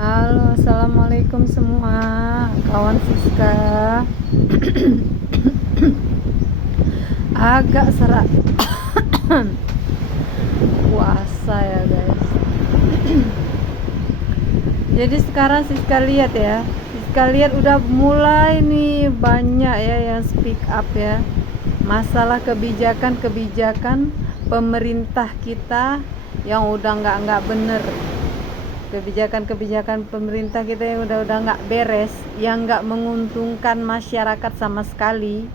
Halo, assalamualaikum semua kawan Siska. Agak serak puasa ya guys. Jadi sekarang Siska lihat ya, Siska lihat udah mulai nih banyak ya yang speak up ya, masalah kebijakan pemerintah kita yang udah nggak bener. Kebijakan pemerintah kita yang udah nggak beres, yang nggak menguntungkan masyarakat sama sekali.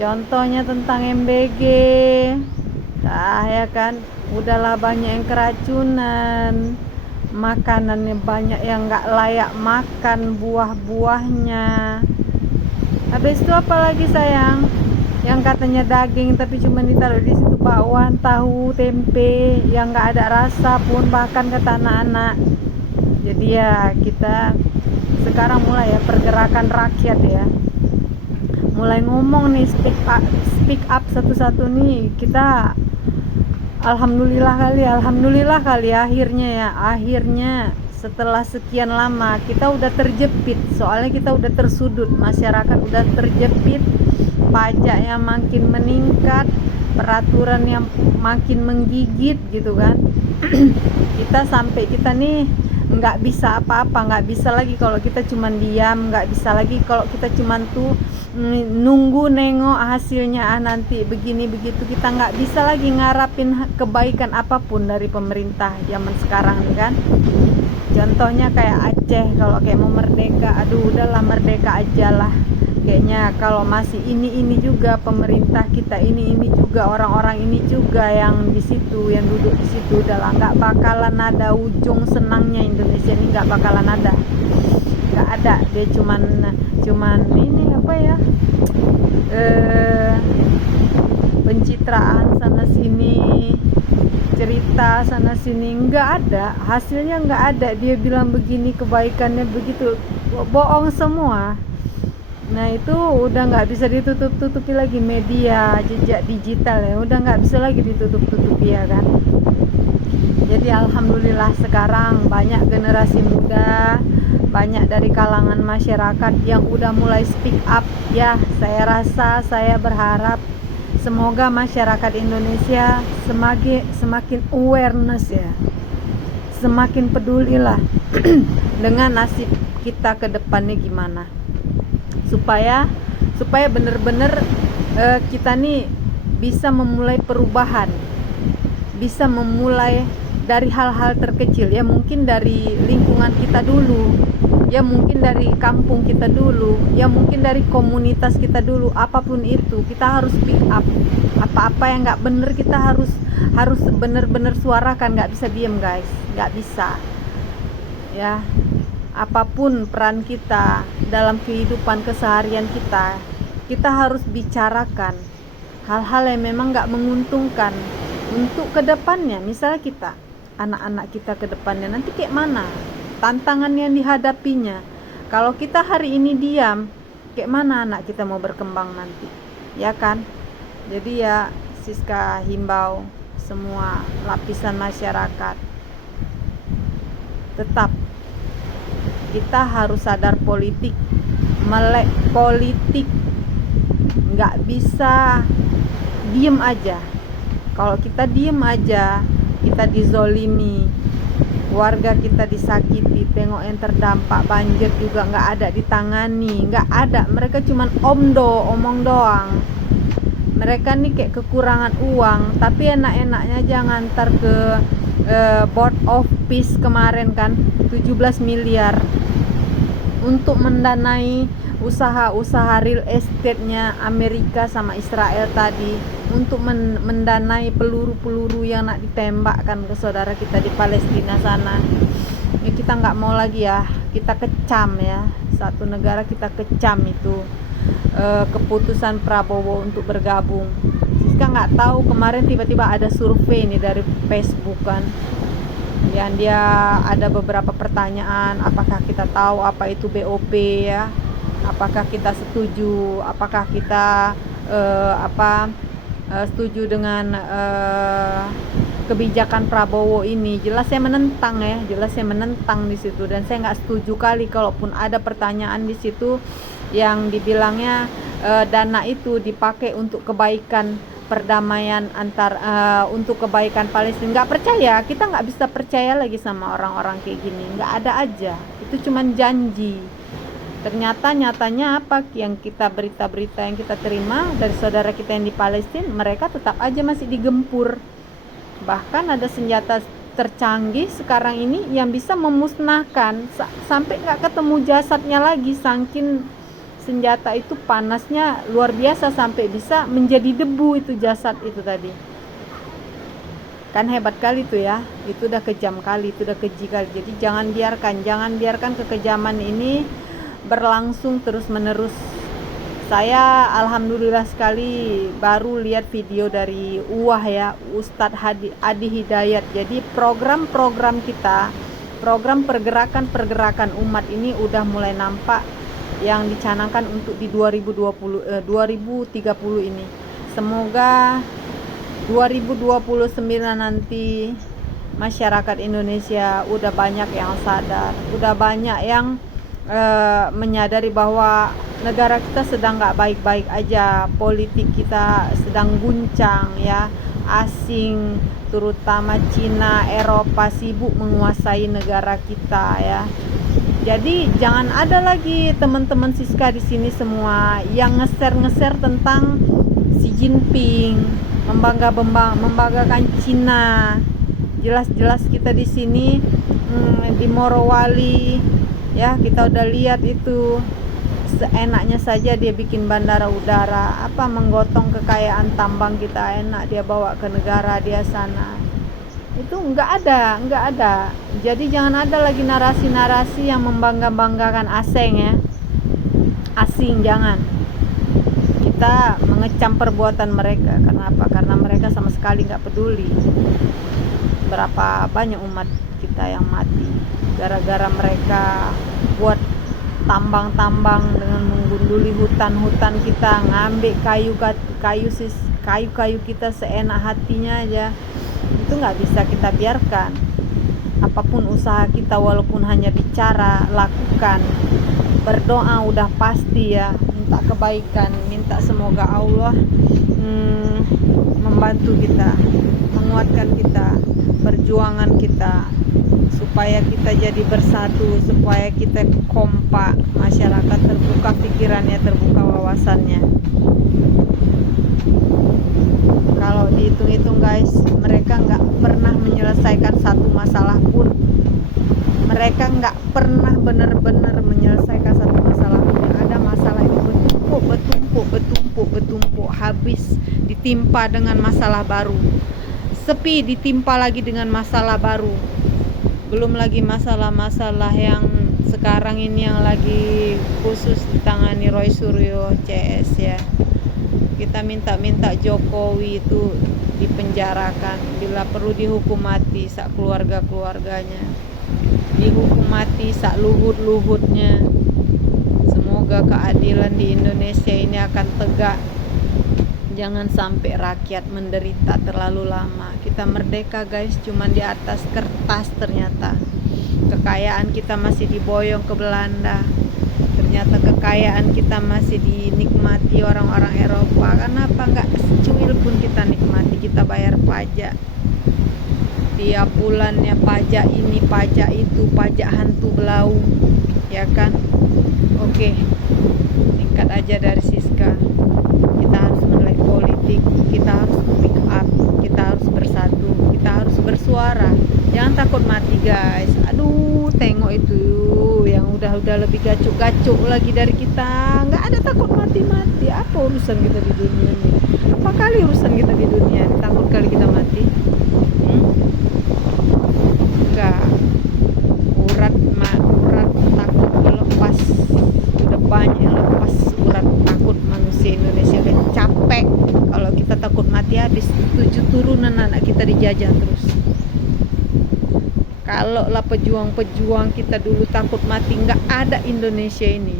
Contohnya tentang MBG, ya kan, udahlah banyak yang keracunan, makanannya banyak yang nggak layak makan buah-buahnya. Habis itu apa lagi sayang? Yang katanya daging tapi cuma ditaruh di situ bakwan, tahu, tempe yang nggak ada rasa pun bahkan kata anak-anak. Jadi ya kita sekarang mulai ya pergerakan rakyat ya, mulai ngomong nih, speak up satu-satu nih. Kita alhamdulillah kali akhirnya setelah sekian lama kita udah terjepit, soalnya kita udah tersudut, masyarakat udah terjepit, pajak yang makin meningkat, peraturan yang makin menggigit gitu kan. kita nih nggak bisa apa-apa, nggak bisa lagi kalau kita cuman diam, nggak bisa lagi kalau kita cuman tuh nunggu nengok hasilnya nanti begini begitu. Kita nggak bisa lagi ngarapin kebaikan apapun dari pemerintah zaman sekarang nih kan. Contohnya kayak Aceh, kalau kayak mau merdeka, aduh udahlah merdeka aja lah. Kayaknya kalau masih ini juga pemerintah kita ini juga orang-orang ini juga yang di situ, yang duduk di situ, udahlah nggak bakalan ada ujung senangnya. Indonesia ini nggak bakalan ada, nggak ada. Dia cuman ini apa ya, pencitraan sana sini, cerita sana sini, nggak ada hasilnya, nggak ada. Dia bilang begini kebaikannya begitu, bohong semua. Nah itu udah nggak bisa ditutup-tutupi lagi, media jejak digital ya udah nggak bisa lagi ditutup-tutupi ya kan. Jadi alhamdulillah sekarang banyak generasi muda, banyak dari kalangan masyarakat yang udah mulai speak up ya. Saya berharap semoga masyarakat Indonesia semakin awareness ya, semakin pedulilah dengan nasib kita ke depannya gimana, supaya bener-bener kita nih bisa memulai perubahan, bisa memulai dari hal-hal terkecil ya, mungkin dari lingkungan kita dulu ya, mungkin dari kampung kita dulu ya, mungkin dari komunitas kita dulu. Apapun itu kita harus speak up. Apa-apa yang nggak bener kita harus bener-bener suarakan, nggak bisa diem guys, nggak bisa ya. Apapun peran kita dalam kehidupan keseharian kita harus bicarakan hal-hal yang memang nggak menguntungkan untuk kedepannya. Misalnya kita, anak-anak kita ke depannya nanti kayak mana, tantangan yang dihadapinya. Kalau kita hari ini diam, kayak mana anak kita mau berkembang nanti, ya kan? Jadi ya Siska himbau semua lapisan masyarakat, tetap kita harus sadar politik, melek politik, nggak bisa diem aja. Kalau kita diem aja, kita dizolimi, warga kita disakiti, tengok yang terdampak banjir juga nggak ada ditangani, nggak ada. Mereka cuman omong doang. Mereka nih kayak kekurangan uang, tapi enak-enaknya aja ngantar ke Board of Peace kemarin kan 17 miliar untuk mendanai usaha-usaha real estate-nya Amerika sama Israel tadi, untuk mendanai peluru-peluru yang nak ditembakkan ke saudara kita di Palestina sana. Ya kita nggak mau lagi ya, kita kecam ya, satu negara kita kecam itu keputusan Prabowo untuk bergabung. Siska nggak tahu, kemarin tiba-tiba ada survei nih dari Facebook kan, yang dia ada beberapa pertanyaan, apakah kita tahu apa itu BOP ya, apakah kita setuju, apakah kita setuju dengan kebijakan Prabowo ini. Jelas saya menentang ya, jelas saya menentang di situ, dan saya nggak setuju kali kalaupun ada pertanyaan di situ yang dibilangnya dana itu dipakai untuk kebaikan perdamaian antar untuk kebaikan Palestina. Nggak percaya, kita nggak bisa percaya lagi sama orang-orang kayak gini. Nggak ada aja, itu cuman janji. Ternyata nyatanya apa yang kita berita-berita yang kita terima dari saudara kita yang di Palestina, mereka tetap aja masih digempur. Bahkan ada senjata tercanggih sekarang ini yang bisa memusnahkan sampai nggak ketemu jasadnya lagi, saking senjata itu panasnya luar biasa sampai bisa menjadi debu itu jasad itu tadi. Kan hebat kali tuh ya, itu udah kejam kali, itu udah keji kali. Jadi jangan biarkan kekejaman ini berlangsung terus menerus. Saya alhamdulillah sekali baru lihat video dari UWAH ya, Ustadz Adi Hidayat. Jadi program-program kita, program pergerakan umat ini udah mulai nampak yang dicanangkan untuk di 2030 ini. Semoga 2029 nanti masyarakat Indonesia udah banyak yang sadar, udah banyak yang menyadari bahwa negara kita sedang nggak baik-baik aja, politik kita sedang guncang ya, asing terutama Cina, Eropa sibuk menguasai negara kita ya. Jadi jangan ada lagi teman-teman Siska di sini semua yang nge-share tentang Xi Jinping, membanggakan Cina. Jelas-jelas kita di sini di Morowali ya, kita udah lihat itu seenaknya saja dia bikin bandara udara, apa menggotong kekayaan tambang kita, enak dia bawa ke negara dia sana. Itu nggak ada. Jadi jangan ada lagi narasi-narasi yang membanggakan asing ya, asing. Jangan kita mengecam perbuatan mereka. Karena apa? Karena mereka sama sekali nggak peduli berapa banyak umat kita yang mati gara-gara mereka buat tambang-tambang dengan menggunduli hutan-hutan kita, ngambil kayu kita seenak hatinya aja. Itu nggak bisa kita biarkan. Apapun usaha kita, walaupun hanya bicara, lakukan. Berdoa udah pasti ya, minta kebaikan, minta semoga Allah membantu kita, menguatkan kita, perjuangan kita, supaya kita jadi bersatu, supaya kita kompak, masyarakat terbuka pikirannya, terbuka wawasannya. Kalau dihitung-hitung guys, mereka nggak pernah menyelesaikan satu masalah pun. Mereka nggak pernah benar-benar menyelesaikan satu masalah pun. Ada masalah itu bertumpuk, habis ditimpa dengan masalah baru, sepi ditimpa lagi dengan masalah baru. Belum lagi masalah-masalah yang sekarang ini yang lagi khusus ditangani Roy Suryo CS ya. Kita minta Jokowi itu dipenjarakan, bila perlu dihukum mati sak keluarga-keluarganya, dihukum mati sak luhut-luhutnya. Semoga keadilan di Indonesia ini akan tegak. Jangan sampai rakyat menderita terlalu lama. Kita merdeka guys, cuman di atas kertas ternyata. Kekayaan kita masih diboyong ke Belanda. Ternyata kekayaan kita masih dinikmati orang-orang Eropa. Kenapa nggak secuil pun kita nikmati? Kita bayar pajak. Tiap bulannya pajak ini, pajak itu, pajak hantu belau. Ya kan? Oke. Tingkat aja dari Siska. Kita harus melek politik, kita harus pick up, kita harus bersatu, kita harus bersuara. Jangan takut mati guys. Aduh, tengok itu yang udah lebih gacuk-gacuk lagi dari kita. Nggak ada takut mati-mati. Apa urusan kita di dunia ini? Apa kali urusan kita di dunia? Takut kali kita mati? Enggak. Urat takut lepas. Udah banyak yang lepas urat takut manusia Indonesia. Udah capek kalau kita takut mati, habis 7 turunan anak kita dijajah terus. Kalau lah pejuang-pejuang kita dulu takut mati, nggak ada Indonesia ini.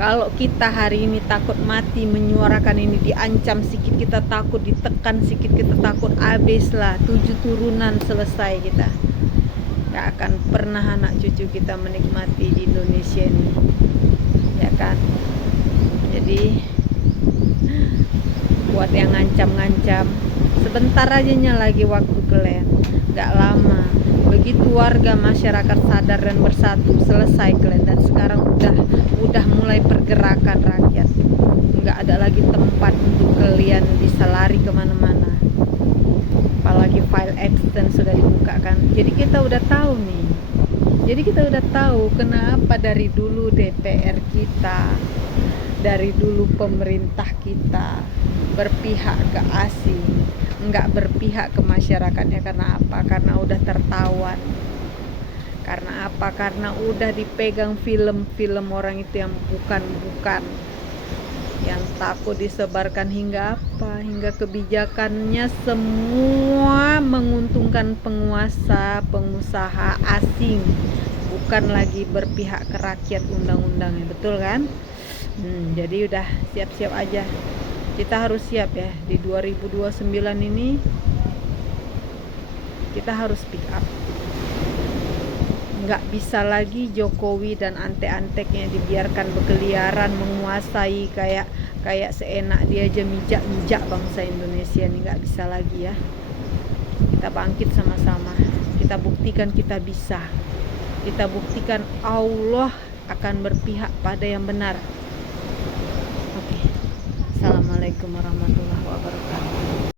Kalau kita hari ini takut mati menyuarakan ini, diancam sikit kita takut, ditekan sikit kita takut, habislah 7 turunan selesai kita. Gak akan pernah anak cucu kita menikmati di Indonesia ini, ya kan? Jadi buat yang ngancam-ngancam, sebentar aja lagi waktu kalian, gak lama. Begitu warga masyarakat sadar dan bersatu, selesai kalian. Dan sekarang udah mulai pergerakan rakyat, nggak ada lagi tempat untuk kalian bisa lari kemana-mana. Apalagi file abstain sudah dibukakan. Jadi kita udah tahu nih. Jadi kita udah tahu kenapa dari dulu DPR kita, dari dulu pemerintah kita berpihak ke asing, nggak berpihak ke masyarakatnya. Karena apa? Karena udah tertawan. Karena apa? Karena udah dipegang film-film orang itu yang bukan-bukan, yang takut disebarkan hingga apa? Hingga kebijakannya semua menguntungkan penguasa, pengusaha asing, bukan lagi berpihak ke rakyat undang-undangnya. Betul kan? Jadi udah siap-siap aja. Kita harus siap ya, di 2029 ini kita harus speak up. Nggak bisa lagi Jokowi dan antek-anteknya dibiarkan berkeliaran menguasai kayak seenak dia aja mijak-mijak bangsa Indonesia ini. Nggak bisa lagi ya. Kita bangkit sama-sama, kita buktikan kita bisa, kita buktikan Allah akan berpihak pada yang benar. Assalamualaikum warahmatullahi wabarakatuh.